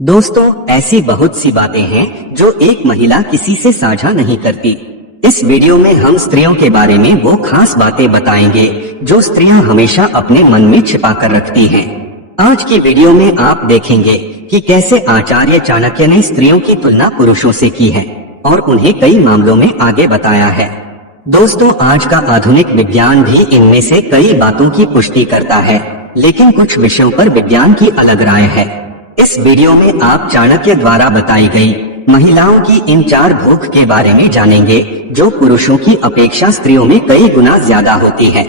दोस्तों, ऐसी बहुत सी बातें हैं जो एक महिला किसी से साझा नहीं करती। इस वीडियो में हम स्त्रियों के बारे में वो खास बातें बताएंगे जो स्त्रियां हमेशा अपने मन में छिपा कर रखती हैं। आज की वीडियो में आप देखेंगे कि कैसे आचार्य चाणक्य ने स्त्रियों की तुलना पुरुषों से की है और उन्हें कई मामलों में आगे बताया है। दोस्तों, आज का आधुनिक विज्ञान भी इनमें से कई बातों की पुष्टि करता है, लेकिन कुछ विषयों पर विज्ञान की अलग राय है। इस वीडियो में आप चाणक्य द्वारा बताई गई महिलाओं की इन 4 भूख के बारे में जानेंगे जो पुरुषों की अपेक्षा स्त्रियों में कई गुना ज्यादा होती है।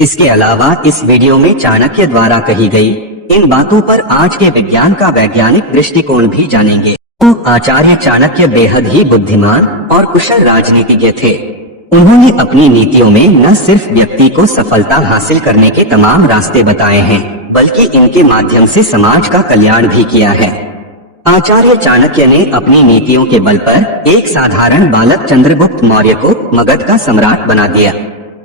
इसके अलावा इस वीडियो में चाणक्य द्वारा कही गई इन बातों पर आज के विज्ञान का वैज्ञानिक दृष्टिकोण भी जानेंगे। तो आचार्य चाणक्य बेहद ही बुद्धिमान और कुशल राजनीतिज्ञ थे। उन्होंने अपनी नीतियों में न सिर्फ व्यक्ति को सफलता हासिल करने के तमाम रास्ते बताए हैं, बल्कि इनके माध्यम से समाज का कल्याण भी किया है। आचार्य चाणक्य ने अपनी नीतियों के बल पर एक साधारण बालक चंद्रगुप्त मौर्य को मगध का सम्राट बना दिया।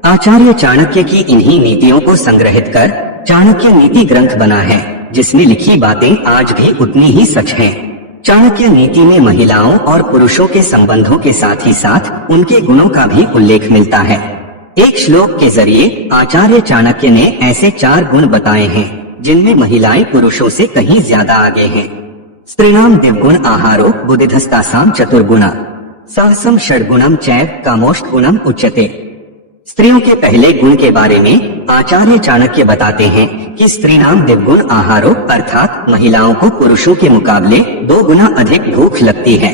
आचार्य चाणक्य की इन्हीं नीतियों को संग्रहित कर चाणक्य नीति ग्रंथ बना है, जिसमें लिखी बातें आज भी उतनी ही सच हैं। चाणक्य नीति में महिलाओं और पुरुषों के संबंधों के साथ ही साथ उनके गुणों का भी उल्लेख मिलता है। एक श्लोक के जरिए आचार्य चाणक्य ने ऐसे 4 गुण बताए हैं जिनमें महिलाएं पुरुषों से कहीं ज्यादा आगे हैं। स्त्रीणाम दिव्गुण आहारो बुद्धिधस्तासाम चतुर्गुणा सहसम षड्गुणम चैव कामोष्ट गुणम उच्यते। स्त्रियों के पहले गुण के बारे में आचार्य चाणक्य बताते हैं कि स्त्रीणाम दिव्गुण आहारो अर्थात महिलाओं को पुरुषों के मुकाबले 2 गुना अधिक भूख लगती है।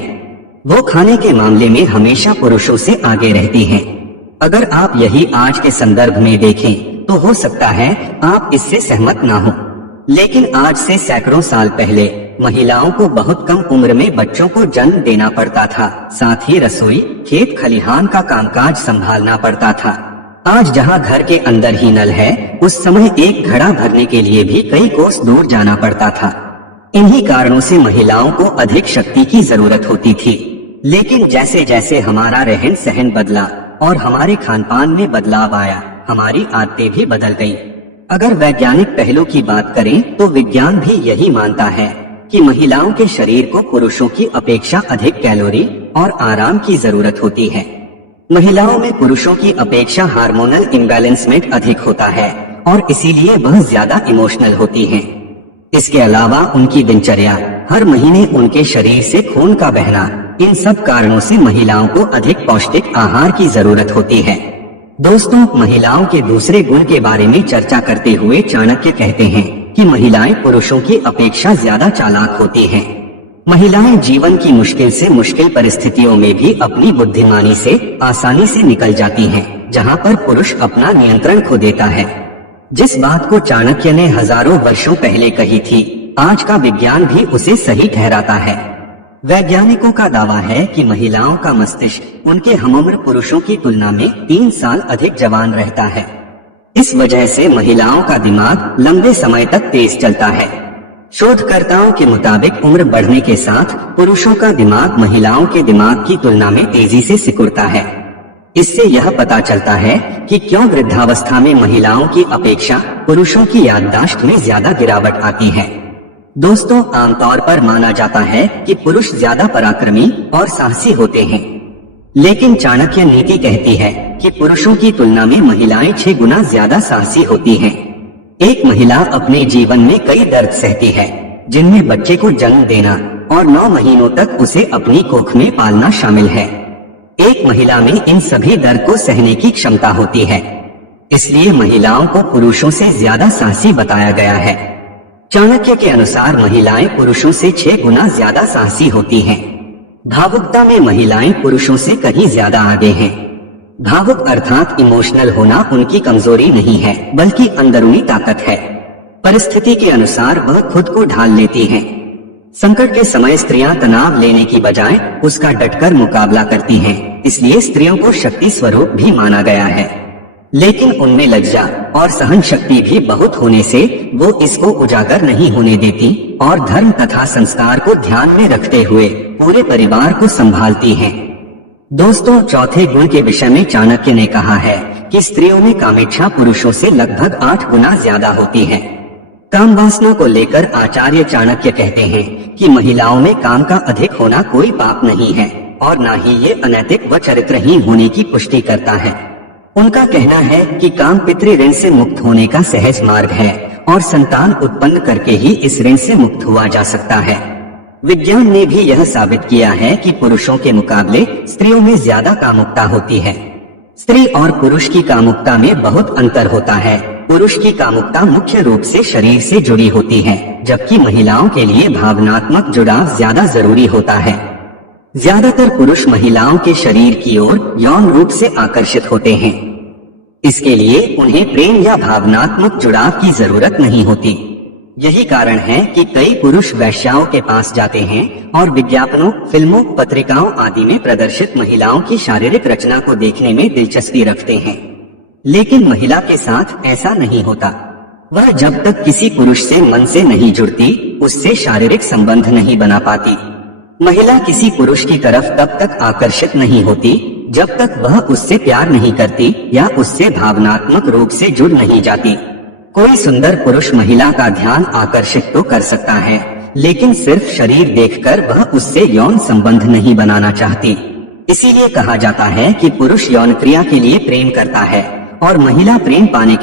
वो खाने के मामले में हमेशा पुरुषों से आगे रहती हैं। अगर आप यही आज के संदर्भ में देखें तो हो सकता है आप इससे सहमत ना हो, लेकिन आज से सैकड़ों साल पहले महिलाओं को बहुत कम उम्र में बच्चों को जन्म देना पड़ता था। साथ ही रसोई, खेत खलिहान का कामकाज संभालना पड़ता था। आज जहां घर के अंदर ही नल है, उस समय एक घड़ा भरने के लिए भी कई कोस दूर जाना पड़ता था। इन्हीं कारणों से महिलाओं को अधिक शक्ति की जरूरत होती थी। लेकिन जैसे जैसे हमारा रहन सहन बदला और हमारे खान पान में बदलाव आया, हमारी आदतें भी बदल गई। अगर वैज्ञानिक पहलू की बात करें तो विज्ञान भी यही मानता है कि महिलाओं के शरीर को पुरुषों की अपेक्षा अधिक कैलोरी और आराम की जरूरत होती है। महिलाओं में पुरुषों की अपेक्षा हार्मोनल इम्बैलेंसमेंट अधिक होता है और इसीलिए वह ज्यादा इमोशनल होती हैं। इसके अलावा उनकी दिनचर्या, हर महीने उनके शरीर से खून का बहना, इन सब कारणों से महिलाओं को अधिक पौष्टिक आहार की जरूरत होती है। दोस्तों, महिलाओं के दूसरे गुण के बारे में चर्चा करते हुए चाणक्य कहते हैं कि महिलाएं पुरुषों की अपेक्षा ज्यादा चालाक होती हैं। महिलाएं जीवन की मुश्किल से मुश्किल परिस्थितियों में भी अपनी बुद्धिमानी से आसानी से निकल जाती हैं, जहां पर पुरुष अपना नियंत्रण खो देता है। जिस बात को चाणक्य ने हजारों वर्षों पहले कही थी, आज का विज्ञान भी उसे सही ठहराता है। वैज्ञानिकों का दावा है कि महिलाओं का मस्तिष्क उनके हमउम्र पुरुषों की तुलना में 3 साल अधिक जवान रहता है। इस वजह से महिलाओं का दिमाग लंबे समय तक तेज चलता है। शोधकर्ताओं के मुताबिक उम्र बढ़ने के साथ पुरुषों का दिमाग महिलाओं के दिमाग की तुलना में तेजी से सिकुड़ता है। इससे यह पता चलता है कि क्यों वृद्धावस्था में महिलाओं की अपेक्षा पुरुषों की याददाश्त में ज्यादा गिरावट आती है। दोस्तों, आमतौर पर माना जाता है कि पुरुष ज्यादा पराक्रमी और साहसी होते हैं, लेकिन चाणक्य नीति कहती है कि पुरुषों की तुलना में महिलाएं 6 गुना ज्यादा साहसी होती हैं। एक महिला अपने जीवन में कई दर्द सहती है, जिनमें बच्चे को जन्म देना और 9 महीनों तक उसे अपनी कोख में पालना शामिल है। एक महिला में इन सभी दर्द को सहने की क्षमता होती है, इसलिए महिलाओं को पुरुषों से ज्यादा साहसी बताया गया है। चाणक्य के अनुसार महिलाएं पुरुषों से 6 गुना ज्यादा साहसी होती हैं। भावुकता में महिलाएं पुरुषों से कहीं ज्यादा आगे हैं। भावुक अर्थात इमोशनल होना उनकी कमजोरी नहीं है, बल्कि अंदरूनी ताकत है। परिस्थिति के अनुसार वह खुद को ढाल लेती हैं। संकट के समय स्त्रियां तनाव लेने की बजाय उसका डटकर मुकाबला करती हैं, इसलिए स्त्रियों को शक्ति स्वरूप भी माना गया है। लेकिन उनमें लज्जा और सहन शक्ति भी बहुत होने से वो इसको उजागर नहीं होने देती और धर्म तथा संस्कार को ध्यान में रखते हुए पूरे परिवार को संभालती हैं। दोस्तों, चौथे गुण के विषय में चाणक्य ने कहा है कि स्त्रियों में कामेच्छा पुरुषों से लगभग 8 गुना ज्यादा होती है। काम वासना को लेकर आचार्य चाणक्य कहते हैं कि महिलाओं में काम का अधिक होना कोई पाप नहीं है और न ही ये अनैतिक व चरित्रहीन होने की पुष्टि करता है। उनका कहना है कि काम पितृ ऋण से मुक्त होने का सहज मार्ग है और संतान उत्पन्न करके ही इस ऋण से मुक्त हुआ जा सकता है। विज्ञान ने भी यह साबित किया है कि पुरुषों के मुकाबले स्त्रियों में ज्यादा कामुकता होती है। स्त्री और पुरुष की कामुकता में बहुत अंतर होता है। पुरुष की कामुकता मुख्य रूप से शरीर से जुड़ी होती है, जबकि महिलाओं के लिए भावनात्मक जुड़ाव ज्यादा जरूरी होता है। ज्यादातर पुरुष महिलाओं के शरीर की ओर यौन रूप से आकर्षित होते हैं। इसके लिए उन्हें प्रेम या भावनात्मक जुड़ाव की जरूरत नहीं होती। यही कारण है कि कई पुरुष वेश्याओं के पास जाते हैं और विज्ञापनों, फिल्मों, पत्रिकाओं आदि में प्रदर्शित महिलाओं की शारीरिक रचना को देखने में दिलचस्पी रखते हैं। लेकिन महिला के साथ ऐसा नहीं होता। वह जब तक किसी पुरुष से मन से नहीं जुड़ती, उससे शारीरिक संबंध नहीं बना पाती। महिला किसी पुरुष की तरफ तब तक आकर्षित नहीं होती जब तक वह उससे प्यार नहीं करती या उससे भावनात्मक रूप से जुड़ नहीं जाती। कोई सुंदर पुरुष महिला का ध्यान आकर्षित तो कर सकता है, लेकिन सिर्फ शरीर देखकर वह उससे यौन संबंध नहीं बनाना चाहती। इसीलिए कहा जाता है कि पुरुष यौन क्रिया के लिए प्रेम करता है और महिला प्रेम पाने के